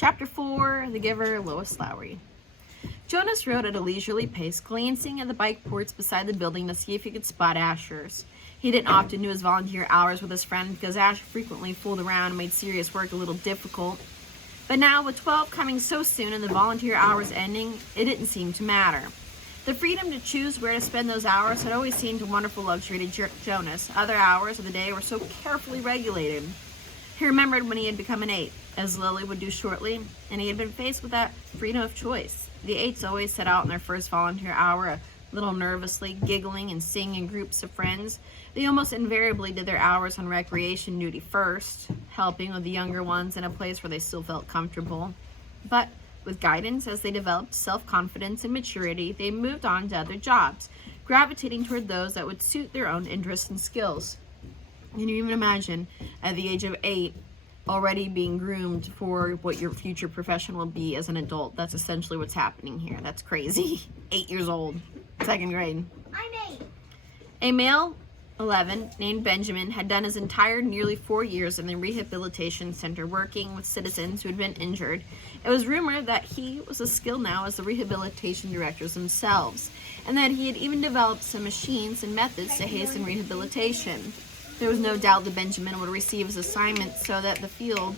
Chapter 4, The Giver, Lois Lowry. Jonas rode at a leisurely pace, glancing at the bike ports beside the building to see if he could spot Asher's. He didn't often do his volunteer hours with his friend because Asher frequently fooled around and made serious work a little difficult. But now, with 12 coming so soon and the volunteer hours ending, it didn't seem to matter. The freedom to choose where to spend those hours had always seemed a wonderful luxury to Jonas. Other hours of the day were so carefully regulated. He remembered when he had become an 8, as Lily would do shortly, and he had been faced with that freedom of choice. The 8s always set out in their first volunteer hour, a little nervously, giggling and singing in groups of friends. They almost invariably did their hours on recreation duty first, helping with the younger ones in a place where they still felt comfortable. But with guidance, as they developed self-confidence and maturity, they moved on to other jobs, gravitating toward those that would suit their own interests and skills. Can you even imagine, at the age of 8, already being groomed for what your future profession will be as an adult? That's essentially what's happening here. That's crazy. 8 years old, 2nd grade. I'm 8. A male, 11, named Benjamin, had done his entire nearly 4 years in the rehabilitation center working with citizens who had been injured. It was rumored that he was as skilled now as the rehabilitation directors themselves, and that he had even developed some machines and methods to hasten rehabilitation. There was no doubt that Benjamin would receive his assignment to that field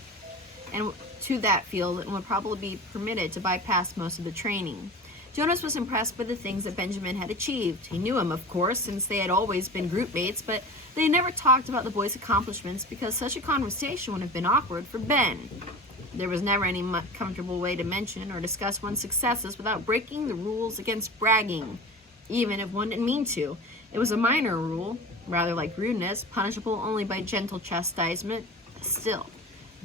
and would probably be permitted to bypass most of the training. Jonas was impressed by the things that Benjamin had achieved. He knew him, of course, since they had always been group mates, but they never talked about the boy's accomplishments because such a conversation would have been awkward for Ben. There was never any comfortable way to mention or discuss one's successes without breaking the rules against bragging, even if one didn't mean to. It was a minor rule, rather like rudeness, punishable only by gentle chastisement. Still,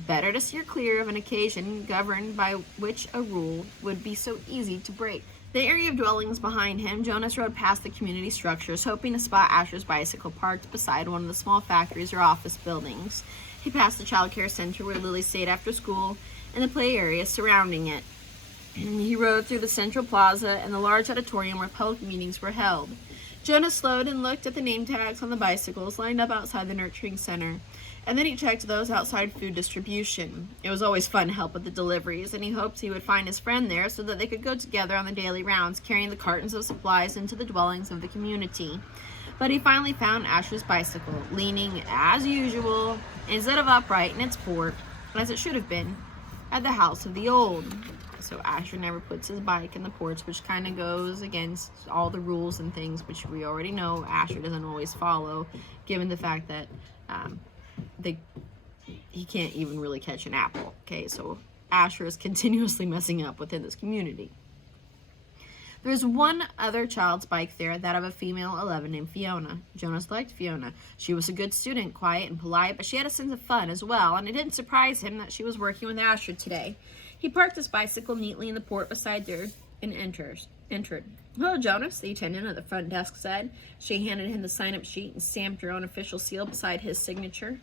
better to steer clear of an occasion governed by which a rule would be so easy to break. The area of dwellings behind him, Jonas rode past the community structures, hoping to spot Asher's bicycle parked beside one of the small factories or office buildings. He passed the child care center where Lily stayed after school and the play area surrounding it. And he rode through the central plaza and the large auditorium where public meetings were held. Jonas slowed and looked at the name tags on the bicycles lined up outside the nurturing center, and then he checked those outside food distribution. It was always fun to help with the deliveries, and he hoped he would find his friend there so that they could go together on the daily rounds, carrying the cartons of supplies into the dwellings of the community. But he finally found Asher's bicycle, leaning, as usual, instead of upright in its port, as it should have been, at the house of the old. So Asher never puts his bike in the porch, which kind of goes against all the rules and things, which we already know Asher doesn't always follow, given the fact that he can't even really catch an apple. Okay, so Asher is continuously messing up within this community. There's one other child's bike there, that of a female 11 named Fiona. Jonas liked Fiona. She was a good student, quiet and polite, but she had a sense of fun as well, and it didn't surprise him that she was working with Asher today. He parked his bicycle neatly in the port beside her and entered. "Hello, Jonas," the attendant at the front desk said. She handed him the sign-up sheet and stamped her own official seal beside his signature.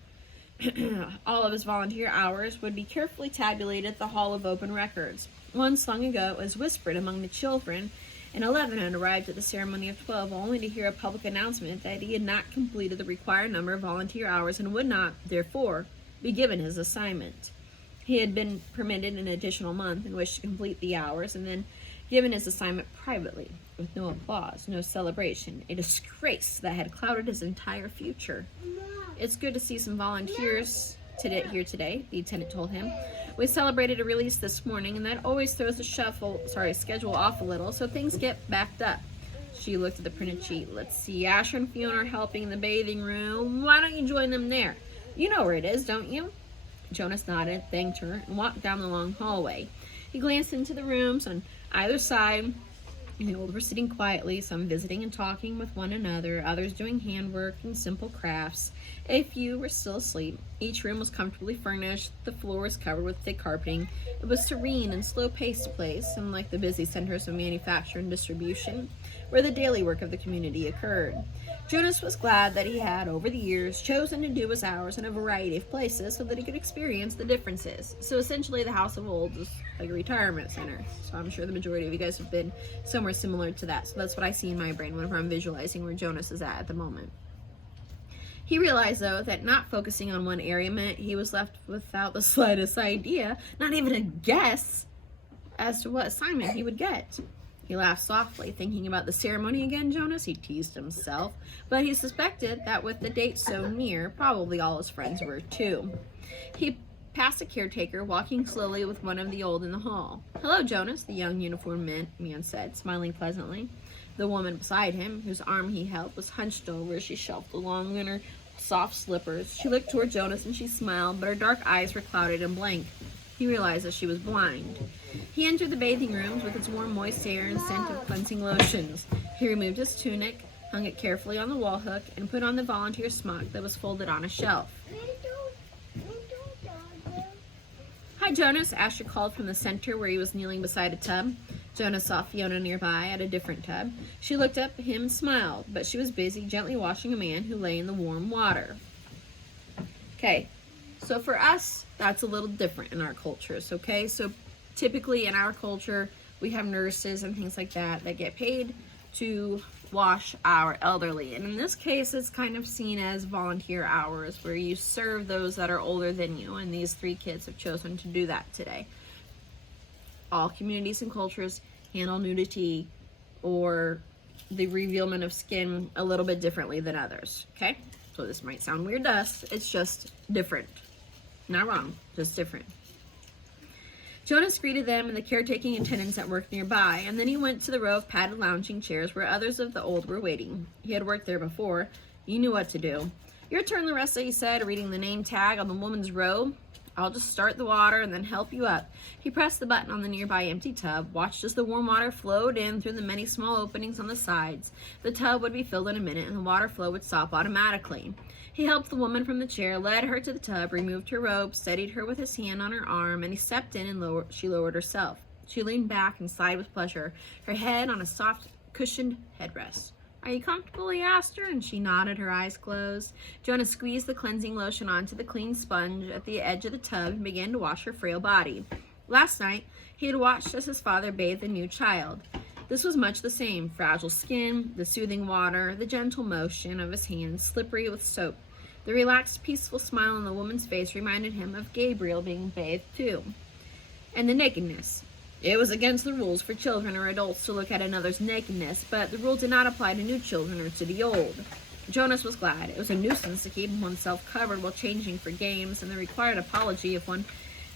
All of his volunteer hours would be carefully tabulated at the Hall of Open Records. Once long ago, it was whispered among the children, and 11 had arrived at the ceremony of 12 only to hear a public announcement that he had not completed the required number of volunteer hours and would not, therefore, be given his assignment. He had been permitted an additional month in which to complete the hours and then given his assignment privately, with no applause, no celebration, a disgrace that had clouded his entire future. "It's good to see some volunteers here today," the attendant told him. "We celebrated a release this morning, and that always throws the schedule off a little, so things get backed up." She looked at the printed sheet. "Let's see, Asher and Fiona are helping in the bathing room. Why don't you join them there? You know where it is, don't you?" Jonas nodded, thanked her, and walked down the long hallway. He glanced into the rooms on either side. The old were sitting quietly, some visiting and talking with one another, others doing handwork and simple crafts. A few were still asleep. Each room was comfortably furnished, the floors covered with thick carpeting. It was serene and slow-paced place, unlike the busy centers of manufacture and distribution, where the daily work of the community occurred. Jonas was glad that he had, over the years, chosen to do his hours in a variety of places so that he could experience the differences. So essentially, the House of Old is like a retirement center. So I'm sure the majority of you guys have been somewhere similar to that. So that's what I see in my brain whenever I'm visualizing where Jonas is at the moment. He realized, though, that not focusing on one area meant he was left without the slightest idea, not even a guess, as to what assignment he would get. He laughed softly, thinking about the ceremony again, Jonas, he teased himself, but he suspected that with the date so near, probably all his friends were too. He passed a caretaker, walking slowly with one of the old in the hall. "Hello, Jonas," the young uniformed man said, smiling pleasantly. The woman beside him, whose arm he held, was hunched over as she shuffled along in her soft slippers. She looked toward Jonas and she smiled, but her dark eyes were clouded and blank. He realized that she was blind. He entered the bathing rooms with its warm, moist air and scent of cleansing lotions. He removed his tunic, hung it carefully on the wall hook, and put on the volunteer smock that was folded on a shelf. "Hi, Jonas," Asher called from the center where he was kneeling beside a tub. Jonas saw Fiona nearby at a different tub. She looked up at him and smiled, but she was busy gently washing a man who lay in the warm water. Okay, so for us, that's a little different in our cultures, okay? So typically in our culture, we have nurses and things like that get paid to wash our elderly. And in this case, it's kind of seen as volunteer hours where you serve those that are older than you. And these 3 kids have chosen to do that today. All communities and cultures handle nudity or the revealment of skin a little bit differently than others, okay? So this might sound weird to us. It's just different. Not wrong, just different. Jonas greeted them and the caretaking attendants that worked nearby, and then he went to the row of padded lounging chairs where others of the old were waiting. He had worked there before. He knew what to do. "Your turn, Larissa," he said, reading the name tag on the woman's robe. "I'll just start the water and then help you up." He pressed the button on the nearby empty tub, watched as the warm water flowed in through the many small openings on the sides. The tub would be filled in a minute and the water flow would stop automatically. He helped the woman from the chair, led her to the tub, removed her robe, steadied her with his hand on her arm, and he stepped in and she lowered herself. She leaned back and sighed with pleasure, her head on a soft, cushioned headrest. "Are you comfortable?" he asked her, and she nodded, her eyes closed. Jonas squeezed the cleansing lotion onto the clean sponge at the edge of the tub and began to wash her frail body. Last night, he had watched as his father bathed the new child. This was much the same: fragile skin, the soothing water, the gentle motion of his hands, slippery with soap. The relaxed, peaceful smile on the woman's face reminded him of Gabriel being bathed too. And the nakedness. It was against the rules for children or adults to look at another's nakedness, but the rule did not apply to new children or to the old. Jonas was glad. It was a nuisance to keep oneself covered while changing for games, and the required apology if one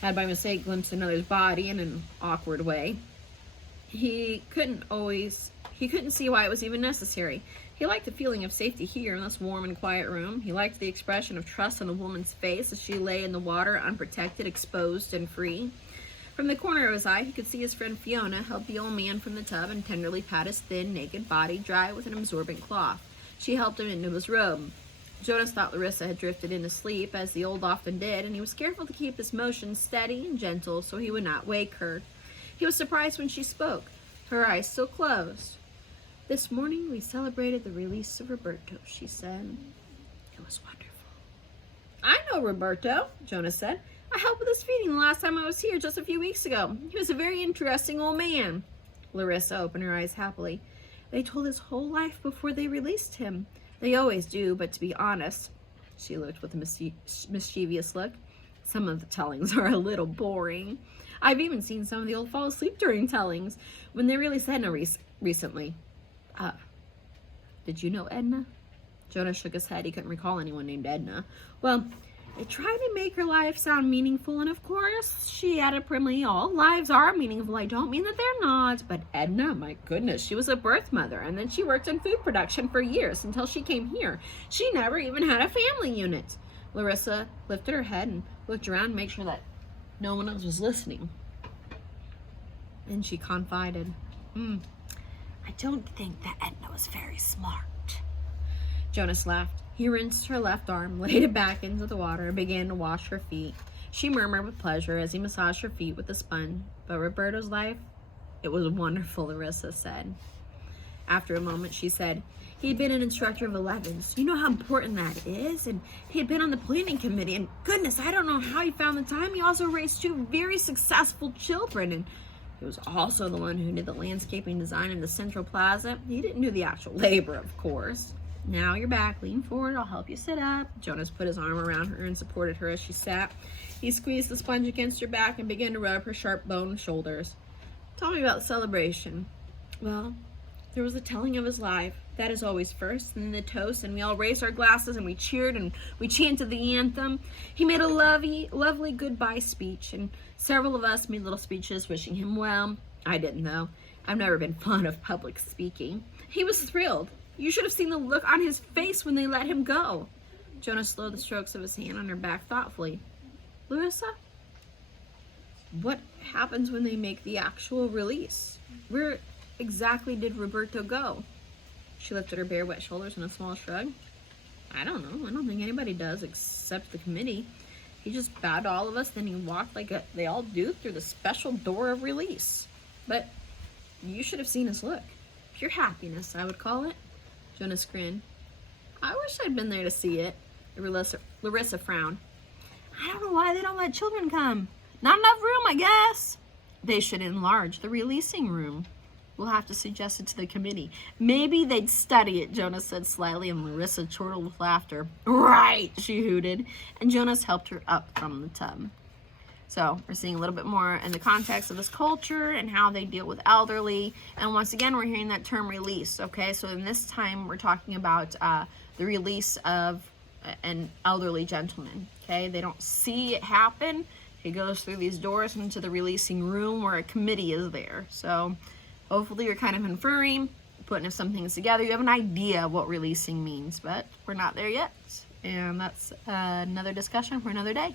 had by mistake glimpsed another's body in an awkward way. He couldn't see why it was even necessary. He liked the feeling of safety here in this warm and quiet room. He liked the expression of trust on a woman's face as she lay in the water, unprotected, exposed, and free. From the corner of his eye, he could see his friend Fiona help the old man from the tub and tenderly pat his thin, naked body dry with an absorbent cloth. She helped him into his robe. Jonas thought Larissa had drifted into sleep, as the old often did, and he was careful to keep his motion steady and gentle so he would not wake her. He was surprised when she spoke, her eyes still closed. "This morning we celebrated the release of Roberto," she said. "It was wonderful." "I know Roberto," Jonas said. "I helped with his feeding the last time I was here just a few weeks ago. He was a very interesting old man." Larissa opened her eyes happily. "They told his whole life before they released him. They always do, but to be honest," she looked with a mischievous look, "some of the tellings are a little boring. I've even seen some of the old fall asleep during tellings, when they really said no recently." Did you know Edna?" Jonas shook his head. He couldn't recall anyone named Edna. "Well, they tried to make her life sound meaningful, and of course," she added primly, "all lives are meaningful. I don't mean that they're not. But Edna, my goodness, she was a birth mother, and then she worked in food production for years until she came here. She never even had a family unit." Larissa lifted her head and looked around to make sure that no one else was listening. And she confided, "I don't think that Edna was very smart." Jonas laughed. He rinsed her left arm, laid it back into the water, and began to wash her feet. She murmured with pleasure as he massaged her feet with the sponge. "But Roberto's life, it was wonderful," Larissa said. After a moment, she said, "He had been an instructor of 11s. You know how important that is? And he had been on the planning committee. And goodness, I don't know how he found the time. He also raised 2 very successful children. And he was also the one who did the landscaping design in the Central Plaza. He didn't do the actual labor, of course." Now you're back. Lean forward. I'll help you sit up. Jonas put his arm around her and supported her as she sat. He squeezed the sponge against her back and began to rub her sharp boned shoulders. Tell me about the celebration. Well, there was the telling of his life. That is always first, and then the toast, and we all raised our glasses and we cheered and we chanted the anthem. He made a lovely goodbye speech, and several of us made little speeches wishing him well. I didn't, though. I've never been fond of public speaking. He was thrilled. You should have seen the look on his face when they let him go. Jonas slowed the strokes of his hand on her back thoughtfully. Larissa, what happens when they make the actual release? Where exactly did Roberto go? She lifted her bare, wet shoulders in a small shrug. I don't know. I don't think anybody does except the committee. He just bowed to all of us, then he walked like they all do through the special door of release. But you should have seen his look. Pure happiness, I would call it. Jonas grinned. I wish I'd been there to see it. Larissa frowned. I don't know why they don't let children come. Not enough room, I guess. They should enlarge the releasing room. We'll have to suggest it to the committee. Maybe they'd study it, Jonas said slyly, and Larissa chortled with laughter. Right, she hooted, and Jonas helped her up from the tub. So we're seeing a little bit more in the context of this culture and how they deal with elderly. And once again, we're hearing that term release, okay? So in this time, we're talking about the release of an elderly gentleman, okay? They don't see it happen. He goes through these doors into the releasing room where a committee is there. So hopefully you're kind of inferring, putting some things together. You have an idea what releasing means, but we're not there yet. And that's another discussion for another day.